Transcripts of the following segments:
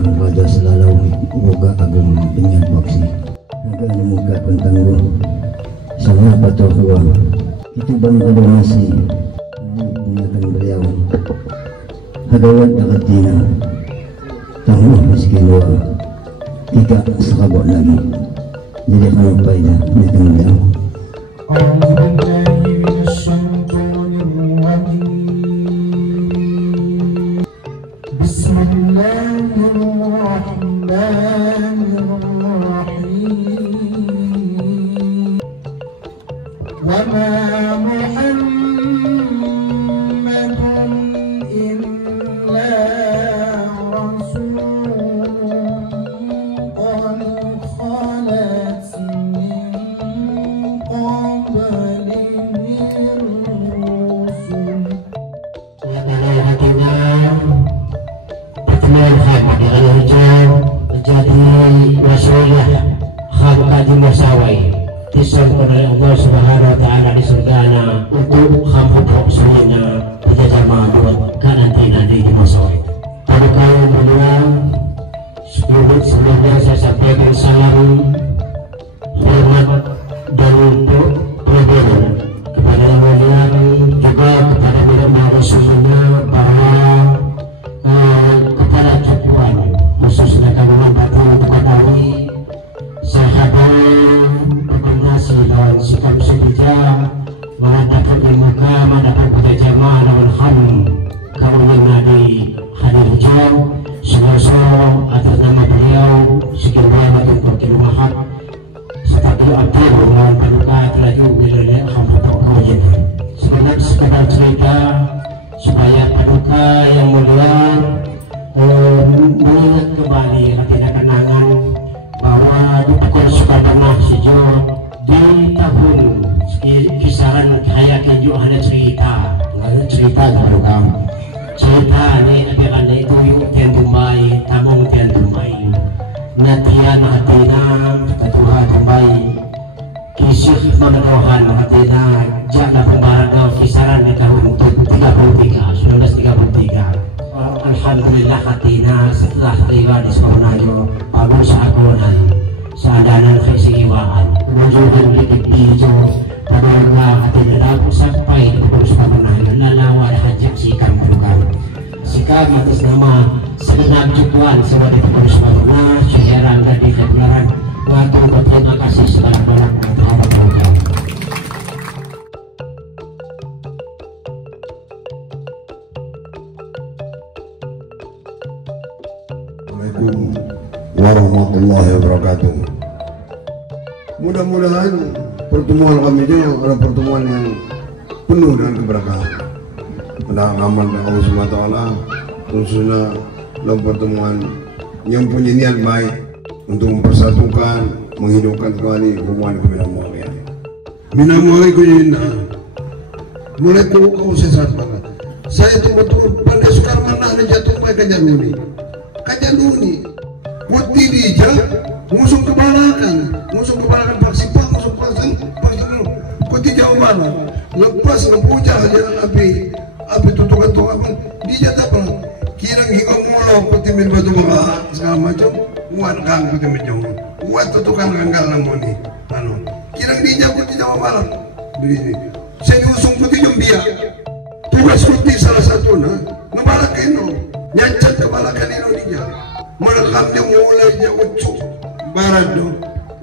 pada selalu muka agam dengan waksi agak muka pentanggung sama patuh itu bang ada masih punyatan beliau hagawat dekat dina tangguh miskin wa tidak sekabot lagi jadi kalau faedah punyatan beliau. Allah Subhanahu wa taala di surgana untuk hamba semuanya kita jamaah karantina di masawai. Pada kali beliau sebelumnya saya sampaikan salam hormat dan untuk pelajaran kepada walian juga kepada beliau semuanya bahwa kepada capuan khususnya kami membantu untuk ketahui sahabat dan sikap sebijak mengatakan di muka mendapat pada jamaah lawan ham kawan nadi hadir jauh semua atas nama beliau sekian banyak untuk kilumahat setapi aktif dengan paduka teraju wilayah hamba kawajan sebenarnya sekadar cerita supaya paduka yang mulia mengingat kembali hati kenangan bahwa di pukul Sukabana sejauh di tahun kisaran hayat juga ada cerita baru kamu cerita ni ada itu yuk tian tumbai tamung tian tumbai natian hatina ketua tumbai kisah mendohan hatina jana pembarang kisaran di tahun 1933 alhamdulillah hatina setelah tiba di Sukarnajo bagus sakunan seadanan kesiwaan kemudian hijau pada Allah hati dalam sampai ke Sukarnajo lalawar hajat sikam bukan sikam atas nama segenap jutaan sebagai Tuan Sukarnajo sejarah dari Februari waktu berterima kasih sebanyak-banyak terhadap program. Assalamualaikum warahmatullahi wabarakatuh. Mudah-mudahan pertemuan kami ini adalah pertemuan yang penuh dengan keberkahan. Pada amal Allah Subhanahu wa taala khususnya dalam pertemuan yang punya niat baik untuk mempersatukan, menghidupkan kembali hubungan kepada Muhammad. Minamwari kujina. Mulai tu kau sesat banget. Saya itu betul pandai sukar mana jatuh pai kajanuni. Kajanuni. Putih dijak ngusung kebalakan paksi putih jauh mana lepas ngepuja aja api tutukan dia dapat kirang hingga mulu putih min batu baka segala macam buat kang putih menjauh buat tutukan ganggal namoni kirang dia putih jauh malam begini saya diusung putih jombia tugas putih salah satu ngebalakan nyancat kebalakan Indonesia merekamnya mulai ucuk barat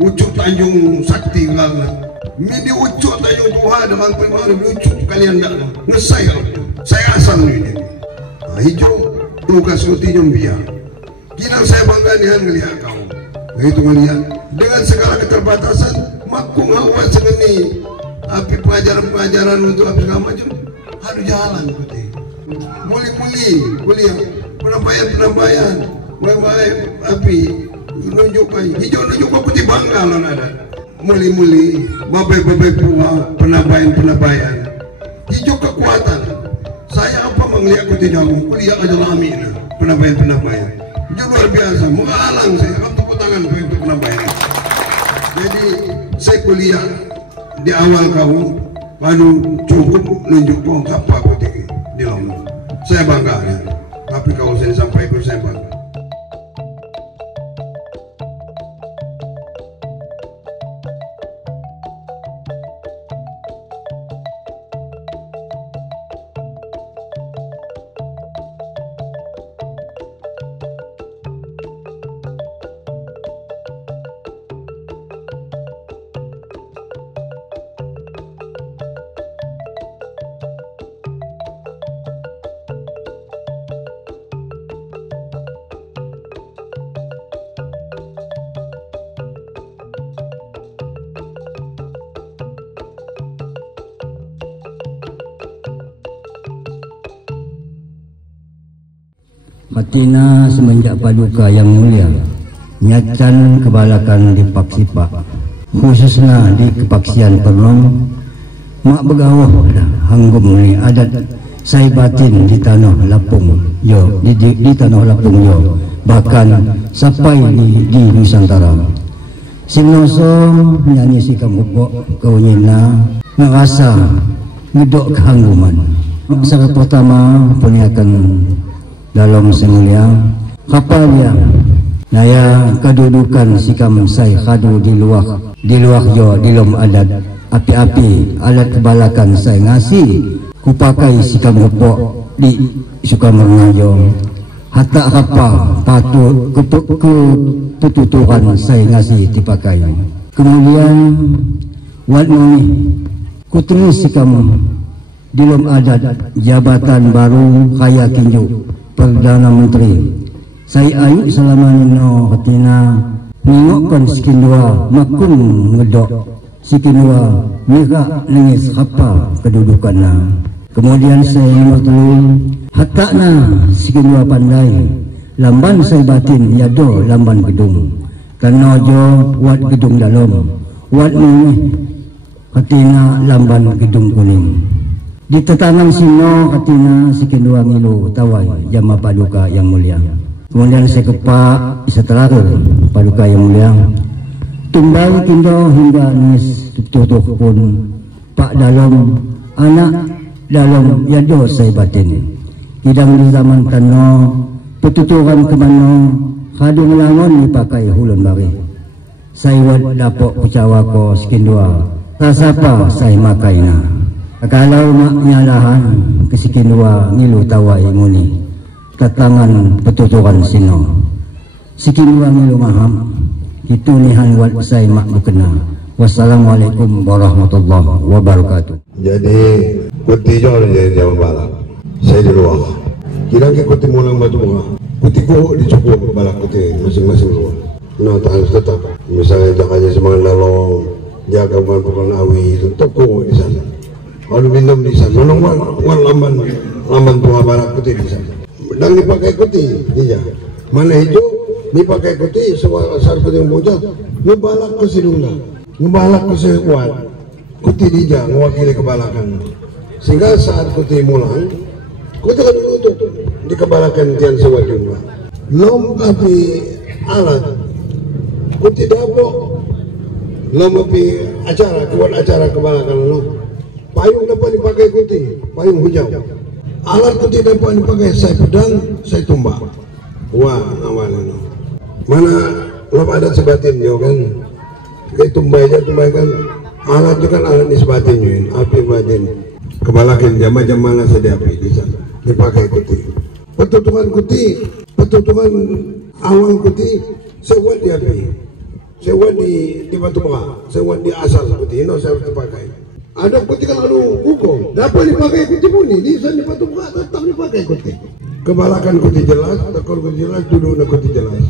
ucuk Tanjung Sakti lala mini ucuk Tanjung Tuhan dengan permainan ucuk kalian nak ngesai saya asal ini hijau tugas putih jombia kira saya bangga dengan melihat kau itu melihat dengan segala keterbatasan maku ngawat segini api pengajaran untuk apa segala macam harus jalan putih muli-muli kuliah penambahan api nunjukai hijau nunjuk putih bangga lah ada muli-muli babai penambahan hijau kekuatan saya apa melihat putih jamu kuliah aja lami penambahan hijau luar biasa menghalang saya akan tepuk tangan untuk penambahan jadi saya kuliah di awal kamu baru cukup nunjuk apa putih di dalam saya bangga ya tapi kalau saya sampai itu saya bangga. Katina semenjak paduka yang mulia nyacan kebalakan di Paksipa, khususnya di kepaksian Pernom, mak begawah hanggum ni adat saya batin di tanah Lapung yo, di tanah Lapung yo, bahkan sampai di Nusantara. Sinoso nyanyi si kamu kau nyina ngerasa ngedok kehangguman. Saat pertama peniakan dalam semulia kapal yang naya kedudukan sikam saya kadu di luar yo di lom adat api-api alat kebalakan saya ngasih kupakai sikam gepok di Sukamernayo hatta apa patut kepututuran saya ngasih dipakai. Kemudian wadni kutulis sikam di lom adat jabatan baru kaya kinju Perdana Menteri. Saya ayu selama nino katina ningokkan sikindua makum ngedok sikindua mika lingis apa kedudukannya. Kemudian saya nomor telu hatta na sikindua pandai lamban saya batin yado lamban gedung karena jo wat gedung dalam wat ini katina lamban gedung kuning. Di tetanang sino katina sikindua ngilu tawai jama paduka yang mulia. Kemudian saya kepak setelah paduka yang mulia tumbang tindo hingga nis tutuh pun pak dalam anak dalam yado saya batin hidang di zaman tano petuturan kemano kadung langon dipakai hulun bari saya wad dapok kucawa ko sikindua tasapa saya makaina kalau mak nyalahan kesikindua ngilu tawai muni ketangan petuturan sino sikindua ngilu ngaham itu nihan wad saya mak bukena. Wassalamualaikum warahmatullahi wabarakatuh. Jadi kuti jauh dari Jawa Barat. Saya di luar. Kira-kira kuti mulang batu bunga. Kuti ko dicukup balak kuti masing-masing luar. Nah, harus tetap. Misalnya jaga semangat lalong, jaga bukan awi itu toko di sana. Kalau minum di sana, nolong wan lamban bunga balak kuti di sana. Dan dipakai kuti, dia. Mana hijau dipakai kuti asal kuti yang bocah, ngebalak ke sidungna. Ngebalak ke sekuat kuti dija mewakili kebalakan sehingga saat kuti mulang kuti kan lutut di kebalakan tian sewa jumlah lom api alat kuti dapok lom api acara kuat acara kebalakan lo payung dapat dipakai kuti payung hujau alat kuti dapat dipakai saya pedang saya tumbak wah awalnya mana lom adat sebatin yo kan kayak tumbai kan alat itu kan alat nisbatin yun api batin kebalakin jam mana saja api di sana dipakai kuti petutungan awal kuti sewat di api sewat di batu baka sewat di asal kuti ini saya dipakai ada kuti kan lalu kuko dapat dipakai kuti puni di sana di batu baka tetap dipakai kuti kebalakan kuti jelas tekor kuti jelas duduk kuti jelas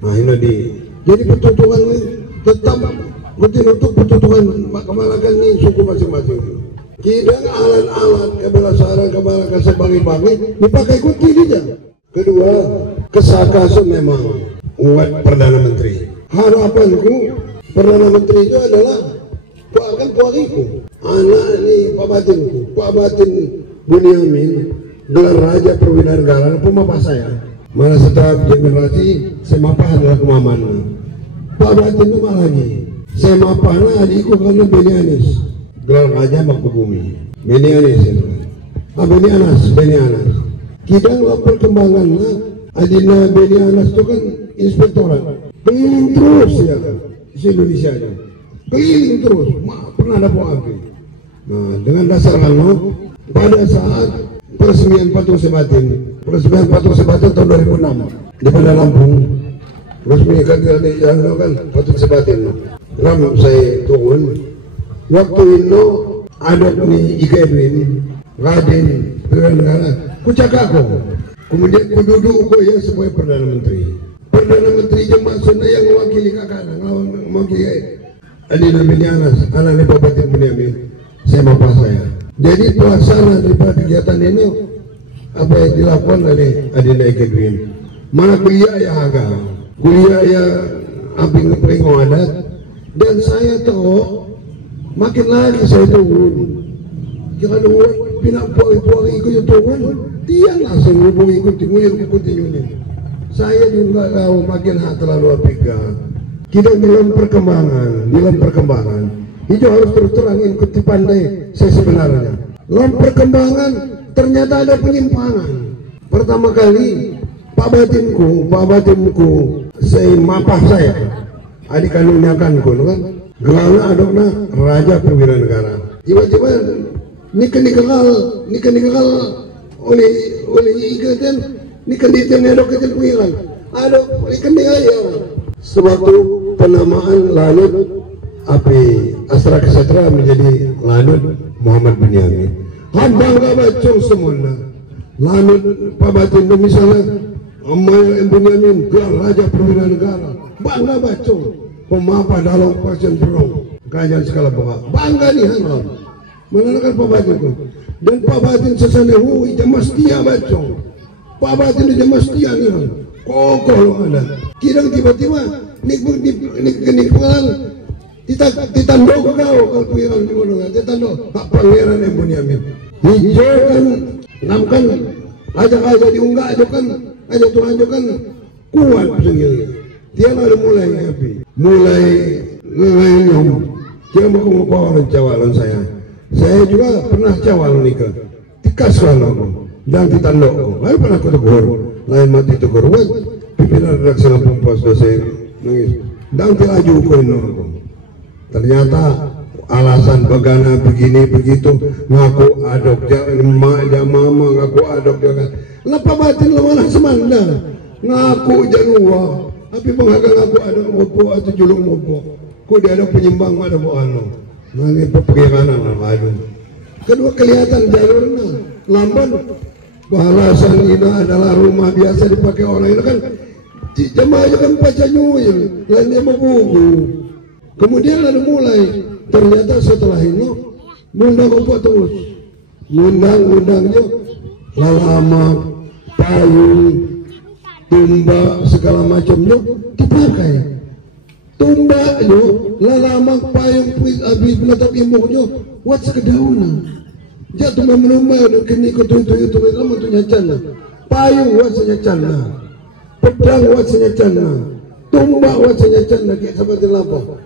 nah ini di jadi petutungan tetap kuti untuk petutungan kebalakan ini suku masing-masing kidang alat-alat kebalakan sebagi-bagi dipakai kuti dia. Kedua kesakaso memang uat Perdana Menteri harapanku Perdana Menteri itu adalah ku akan kuariku anak ini Pak Batin Bunyamin gelar Raja Perwira Negara pemapa saya malah setelah generasi semapa adalah kemaman Pak Batin itu malah lagi semapana adikku karena Benianis gelar Raja Mangkubumi Benianis Benianas kita ngeliat perkembangannya adina Benianas itu kan inspektorat keliling terus ya kan di Indonesia aja keliling terus pernah ada api. Nah dengan dasar lalu pada saat peresmian patung sebatin tahun 2006 di Bandar Lampung resmi kan patung sebatin ram saya turun waktu itu ada nih Ika Edwin Raden Negara kucakak aku kemudian kududuk aku ya sebagai Perdana Menteri maksudnya yang mewakili kakak mewakili adina Benianas anak Pak Batin Bunyamin saya bapak saya jadi pelaksana daripada kegiatan ini apa yang dilakukan oleh Adinda Eka Green. Mana kuliah ya agak, kuliah ya abing adat, dan saya tahu makin lagi saya turun. Kalau pinapoi ikut yang turun, dia langsung hubungi ikuti ini. Saya juga tahu makin terlalu apiga. Kita dalam perkembangan, itu harus terus terangin ikuti pandai saya sebenarnya. Dalam perkembangan ternyata ada penyimpangan. Pertama kali Pak Batimku, saya mapah saya, adik kandungnya kan, gelana adokna Raja Perwira Negara. Tiba-tiba nikah oleh ikatan nikah adok kecil pengiran, adok ikan ya. Sewaktu penamaan Lanut api Astra Kesatria menjadi Lanut Muhammad Bunyamin. Bangga bacong semuanya. Lanut Pak Batin misalnya Amal Bunyamin gelar Raja Perwira Negara. Bangga bacong. Pemapa dalam pasien perang kajian skala bawah. Bangga nih hanam. Menandakan Pak Batin itu. Dan Pak Batin sesanehu jamastia bacong. Pak Batin jamastia nih hanam. Kokoh ada. Kirang tiba-tiba nik pengalan ditando kau kalau pirang di mana ditando Pak Pangeran Bunyamin. Hijau kan namkan aja diunggah aja Tuhan kan kuat sendiri. Dia lalu mulai ngayom. Dia mau orang cawalan saya. Saya juga pernah cawalan nikah. Dikasih aku dan ditando aku. Lalu pernah aku tegur. Lain mati tegur. Pimpinan redaksi Lampung Pos dosen nangis. Dan tilaju ko aku. Ternyata alasan begana begini begitu ngaku adok dia mama ngaku adok dia kan. Lapa batin lawan semanda ngaku janua. Tapi penghaga ngaku adok ngopo atau julung ngopo. Ku dia ada penyimbang ada bu ano. Nanti perkiraan aduh. Kedua kelihatan jalurnya lamban. Balasan ini adalah rumah biasa dipakai orang ini kan. Jemaahnya kan baca nyuil, lainnya mau buku. Kemudian lalu mulai, ternyata setelah ini mundang apa terus, mundangnya lalamak, payung, tumba segala macamnya dipakai. Tumbanya, lalamak, payung, abis penatap imuhnya, buat sekedaunan. Jatuh memelumah dan kini ketutup itu lama tu nyacana. Payung buat senyacana. Pedang wajahnya cana, tumbak wajahnya cana, kayak seperti apa?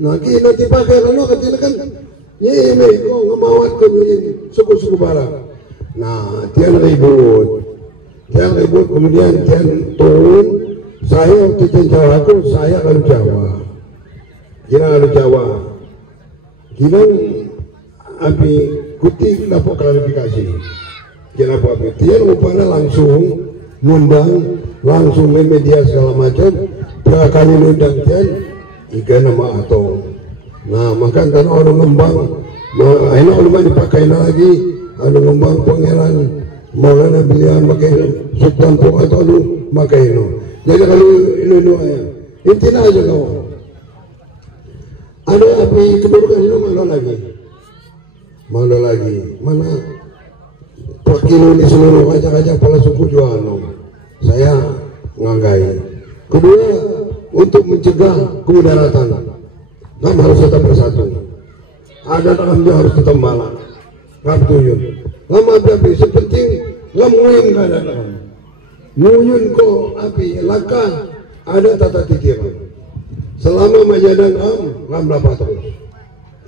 Nah, kita dipakai lalu katanya kan, ini kau ngemawat kau ini suku-suku barat. Nah, dia ribut, kemudian dia turun. Saya waktu Jawa aku, saya lalu Jawa, kira api kuti dapat klarifikasi, kira apa? Dia rupanya langsung ngundang. Langsung ke media segala macam kali undang ikan nama atau nah makan kan orang ngembang ini orang dipakai lagi ada ngembang pangeran Maulana Bilian pakai Sultan Pok atau lu pakai no jadi kalau ini ya intinya aja kau ada api keburukan itu malu lagi mana per kilo di seluruh ajak kepala suku jual saya menghargai. Kedua, untuk mencegah kemudaratan, ngam harus tetap bersatu. Ada dalam dia harus tetap malah. Ngam tuyun. Ngam api sepenting ngam nguyun gak ada dalam. Nguyun ko api laka ada tata tikiran. Selama majadan ngam dapat terus.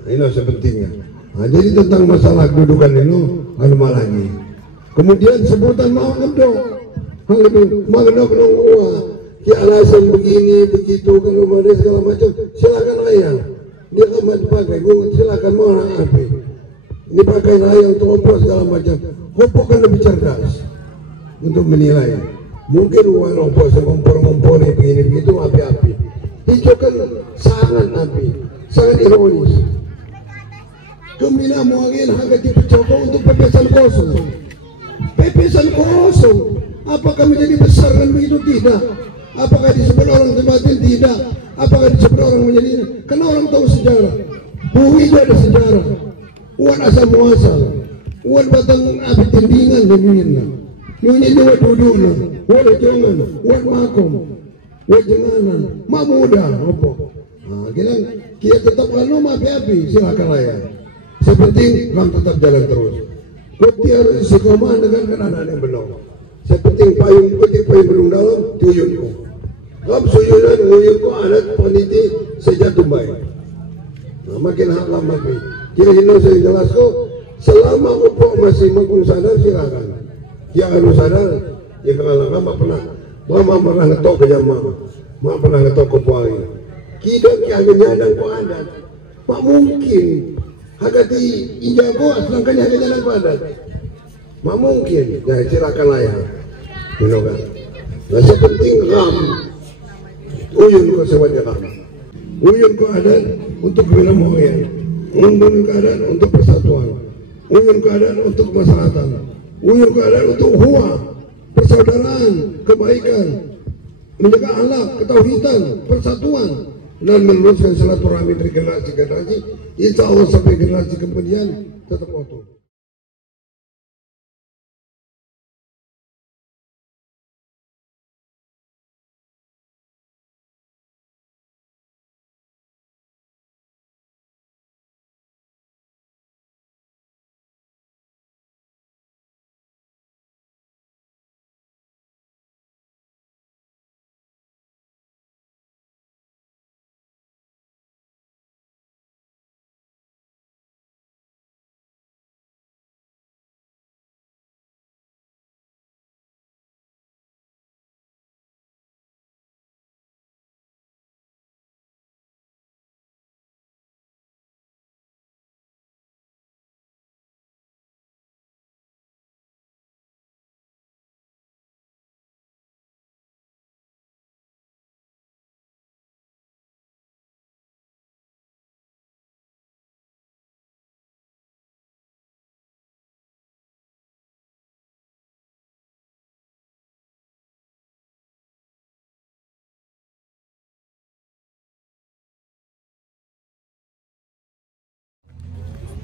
Ini sepentingnya. Nah, jadi tentang masalah kedudukan ini ada lagi. Kemudian sebutan mau ngedok. Mengenal ya alasan begini begitu kalau ada segala macam silakan ayah dia akan dipakai silakan mau api dipakai ayah untuk opo segala macam opo kan lebih cerdas untuk menilai mungkin uang opo ngompor begini begitu api hijau kan sangat api sangat ironis kemina muangin harga dipercoba untuk pepesan kosong apakah menjadi besar dan begitu tidak? Apakah disebut orang tempatin tidak? Apakah disebut orang menjadi karena orang tahu sejarah. Bumi itu ada sejarah. Uan asal muasal. Uan batang api tindingan dan Nyonya dia duduk na, wala jangan, wala makom, wala janganan, mamuda, apa? Kita tetap anu api-api, silakan raya. Sepenting kamu tetap jalan terus. Kutiar si koman dengan kanan yang belum. Sepenting payung putih payung belum dalam, tuyun ko. Kamu suyunan nguyun ko alat peniti sejak Dubai. Makin hak lama pi. Kira-kira saya jelas ko, selama upo masih mengkung sadar silakan. Ya harus sadar, ya kalau mak pernah ngetok ke jamaah, mak pernah ngetok ke puai. Kita kiaganya dan ko adat, mak mungkin hagati ijago sedangkan hagati dan ko adat, mak mungkin. Ya silakan lah ya, kan. Nah sepenting ram, uyun ko sewanya ram, uyun ko adat untuk bina moyang, uyun ko adat untuk persatuan, uyun ko adat untuk kemaslahatan. Uyur keadaan untuk huwa, persaudaraan, kebaikan, menjaga akhlak, ketauhidan, persatuan, dan meneruskan silaturahmi dari generasi ke generasi. Insya Allah sampai generasi kemudian tetap utuh.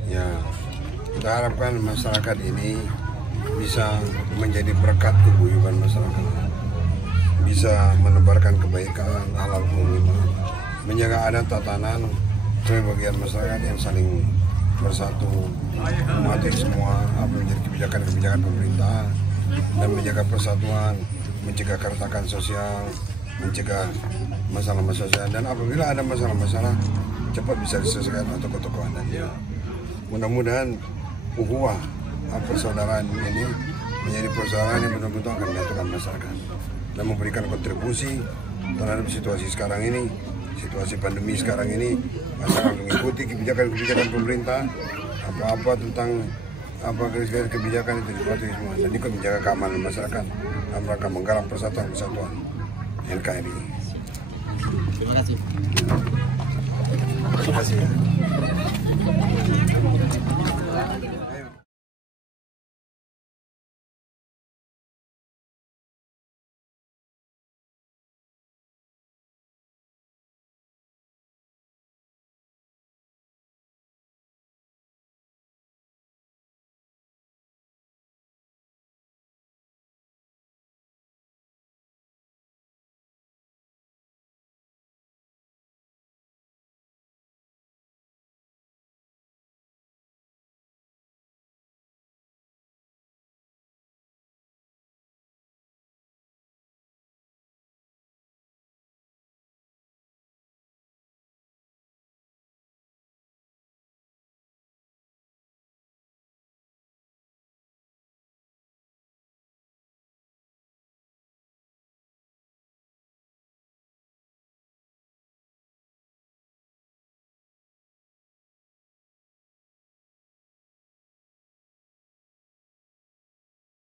Ya, kita harapkan masyarakat ini bisa menjadi berkat keguyuban masyarakat, bisa menebarkan kebaikan, halal muslimah, menjaga adat tatanan sebagai bagian masyarakat yang saling bersatu, mematuhi semua apa menjadi kebijakan-kebijakan pemerintah dan menjaga persatuan, mencegah keretakan sosial, mencegah masalah-masalah sosial, dan apabila ada masalah-masalah cepat bisa diselesaikan atau tokoh adatnya. Mudah-mudahan ukhuwah persaudaraan ini menjadi persaudaraan yang betul-betul akan menyatukan masyarakat dan memberikan kontribusi terhadap situasi sekarang ini, situasi pandemi sekarang ini. Masyarakat mengikuti kebijakan-kebijakan pemerintah, apa-apa tentang kebijakan itu dipatuhi semua, dan ikut menjaga keamanan masyarakat dan mereka menggarap persatuan NKRI. Terima kasih. Terima kasih.